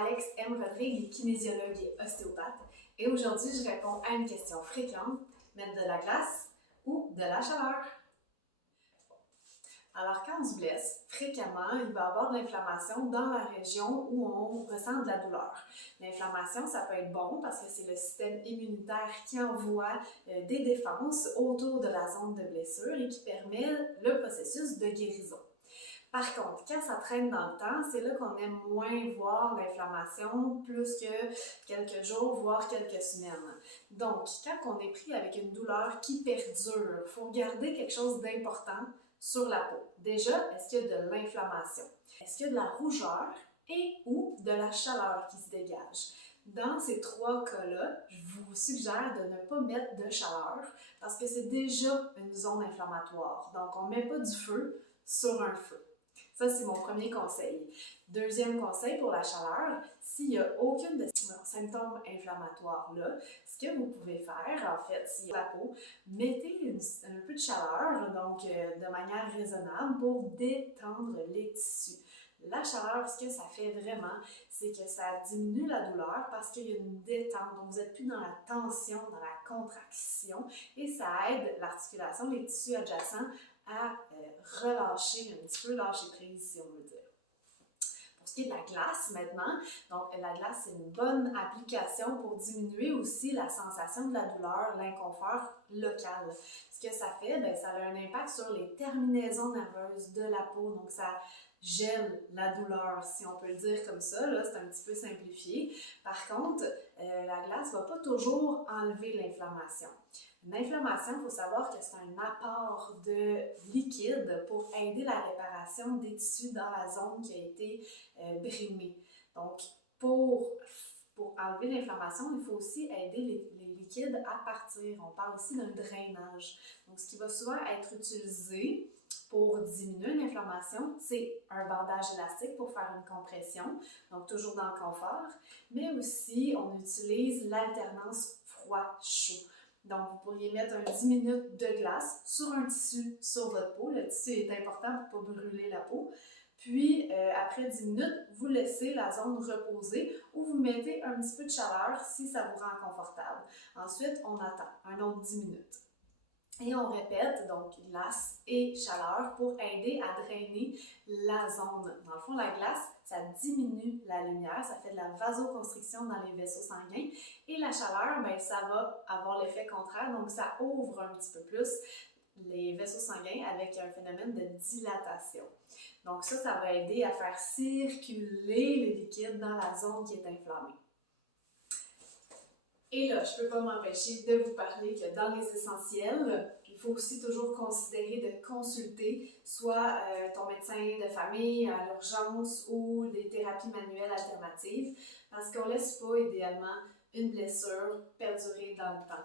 Alex M. Rodrigue, kinésiologue et ostéopathe. Et aujourd'hui, je réponds à une question fréquente, mettre de la glace ou de la chaleur? Alors, quand on se blesse, fréquemment, il va y avoir de l'inflammation dans la région où on ressent de la douleur. L'inflammation, ça peut être bon parce que c'est le système immunitaire qui envoie des défenses autour de la zone de blessure et qui permet le processus de guérison. Par contre, quand ça traîne dans le temps, c'est là qu'on aime moins voir l'inflammation plus que quelques jours, voire quelques semaines. Donc, quand on est pris avec une douleur qui perdure, il faut garder quelque chose d'important sur la peau. Déjà, est-ce qu'il y a de l'inflammation? Est-ce qu'il y a de la rougeur et ou de la chaleur qui se dégage? Dans ces trois cas-là, je vous suggère de ne pas mettre de chaleur parce que c'est déjà une zone inflammatoire. Donc, on ne met pas du feu sur un feu. Ça, c'est mon premier conseil. Deuxième conseil pour la chaleur, s'il n'y a aucun de ces symptômes inflammatoires là, ce que vous pouvez faire, en fait, si la peau, mettez un peu de chaleur, donc de manière raisonnable pour détendre les tissus. La chaleur, ce que ça fait vraiment, c'est que ça diminue la douleur parce qu'il y a une détente. Donc, vous n'êtes plus dans la tension, dans la contraction et ça aide l'articulation, les tissus adjacents à relâcher un petit peu, lâcher prise, si on veut dire. Pour ce qui est de la glace maintenant, donc la glace, c'est une bonne application pour diminuer aussi la sensation de la douleur, l'inconfort local. Ce que ça fait, bien, ça a un impact sur les terminaisons nerveuses de la peau, donc ça gèle la douleur, si on peut le dire comme ça, là, c'est un petit peu simplifié. Par contre, la glace ne va pas toujours enlever l'inflammation. Une inflammation, il faut savoir que c'est un apport de liquide pour aider la réparation des tissus dans la zone qui a été brimée. Donc, pour enlever l'inflammation, il faut aussi aider les liquides à partir. On parle aussi d'un drainage. Donc, ce qui va souvent être utilisé pour diminuer l'inflammation, c'est un bandage élastique pour faire une compression, donc toujours dans le confort, mais aussi on utilise l'alternance froid-chaud. Donc, vous pourriez mettre un 10 minutes de glace sur un tissu sur votre peau. Le tissu est important pour ne pas brûler la peau. Puis, après 10 minutes, vous laissez la zone reposer ou vous mettez un petit peu de chaleur si ça vous rend confortable. Ensuite, on attend un autre 10 minutes. Et on répète, donc glace et chaleur pour aider à drainer la zone. Dans le fond, la glace, ça diminue la lumière, ça fait de la vasoconstriction dans les vaisseaux sanguins. Et la chaleur, bien, ça va avoir l'effet contraire, donc ça ouvre un petit peu plus les vaisseaux sanguins avec un phénomène de dilatation. Donc ça va aider à faire circuler les liquides dans la zone qui est inflammée. Et là, je ne peux pas m'empêcher de vous parler que dans les essentiels, il faut aussi toujours considérer de consulter soit ton médecin de famille à l'urgence ou des thérapies manuelles alternatives parce qu'on ne laisse pas idéalement une blessure perdurer dans le temps.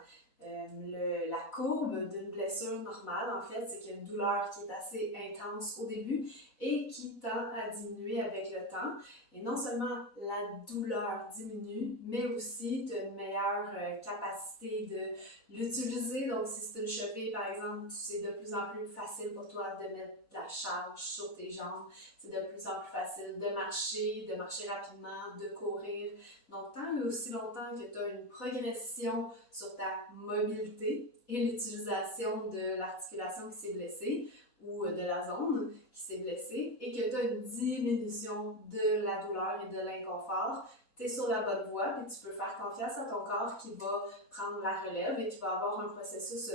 La courbe d'une blessure normale, en fait, c'est qu'il y a une douleur qui est assez intense au début et qui tend à diminuer avec le temps. Et non seulement la douleur diminue, mais aussi tu as une meilleure capacité de l'utiliser. Donc, si c'est une cheville, par exemple, c'est de plus en plus facile pour toi de mettre de la charge sur tes jambes. C'est de plus en plus facile de marcher rapidement, de courir. Donc, tant et aussi longtemps que tu as une progression sur ta mobilité et l'utilisation de l'articulation qui s'est blessée ou de la zone qui s'est blessée et que tu as une diminution de la douleur et de l'inconfort, tu es sur la bonne voie et tu peux faire confiance à ton corps qui va prendre la relève et qui va avoir un processus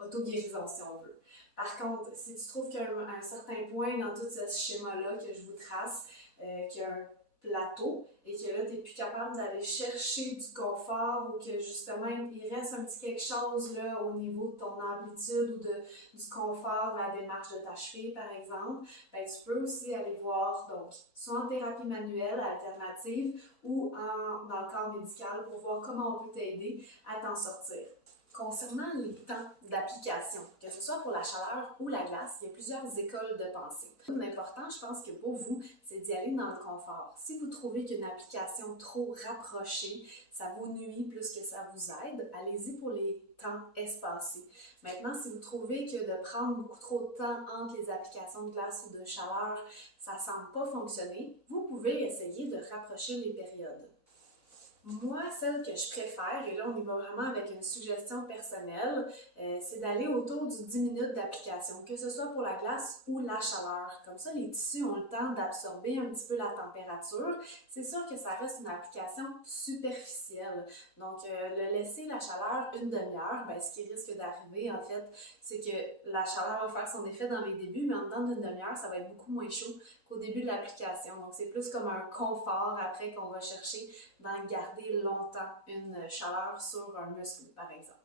d'auto-guérison si on veut. Par contre, si tu trouves qu'à un certain point dans tout ce schéma-là que je vous trace, qu'il y a un plateau et que là, tu n'es plus capable d'aller chercher du confort ou que justement, il reste un petit quelque chose là, au niveau de ton amplitude ou du confort de la démarche de ta cheville, par exemple, ben, tu peux aussi aller voir, donc, soit en thérapie manuelle alternative ou dans le corps médical pour voir comment on peut t'aider à t'en sortir. Concernant les temps d'application, que ce soit pour la chaleur ou la glace, il y a plusieurs écoles de pensée. L'important, je pense que pour vous, c'est d'y aller dans le confort. Si vous trouvez qu'une application trop rapprochée, ça vous nuit plus que ça vous aide, allez-y pour les temps espacés. Maintenant, si vous trouvez que de prendre beaucoup trop de temps entre les applications de glace ou de chaleur, ça ne semble pas fonctionner, vous pouvez pouvez essayer de rapprocher les périodes. Moi, celle que je préfère, et là on y va vraiment avec une suggestion personnelle, c'est d'aller autour du 10 minutes d'application, que ce soit pour la glace ou la chaleur. Comme ça, les tissus ont le temps d'absorber un petit peu la température. C'est sûr que ça reste une application superficielle. Donc, le laisser la chaleur une demi-heure, ce qui risque d'arriver en fait, c'est que la chaleur va faire son effet dans les débuts, mais en dedans d'une demi-heure, ça va être beaucoup moins chaud qu'au début de l'application. Donc, c'est plus comme un confort après qu'on va chercher dans garder longtemps une chaleur sur un muscle, par exemple.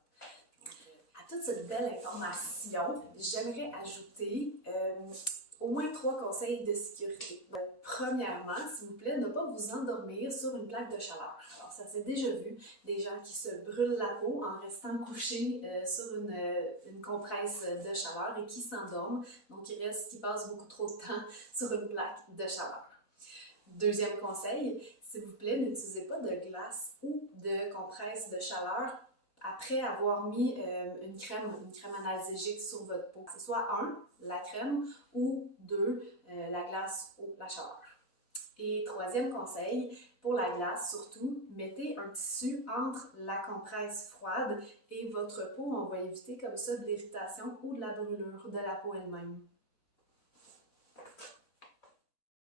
À toute cette belle information, j'aimerais ajouter au moins 3 conseils de sécurité. Premièrement, s'il vous plaît, ne pas vous endormir sur une plaque de chaleur. Alors, ça s'est déjà vu, des gens qui se brûlent la peau en restant couchés sur une compresse de chaleur et qui s'endorment, donc qui passent beaucoup trop de temps sur une plaque de chaleur. Deuxième conseil, s'il vous plaît, n'utilisez pas de glace ou de compresse de chaleur après avoir mis une crème analgésique sur votre peau. Que ce soit 1, la crème, ou 2, la glace ou la chaleur. Et troisième conseil, pour la glace surtout, mettez un tissu entre la compresse froide et votre peau. On va éviter comme ça de l'irritation ou de la brûlure de la peau elle-même.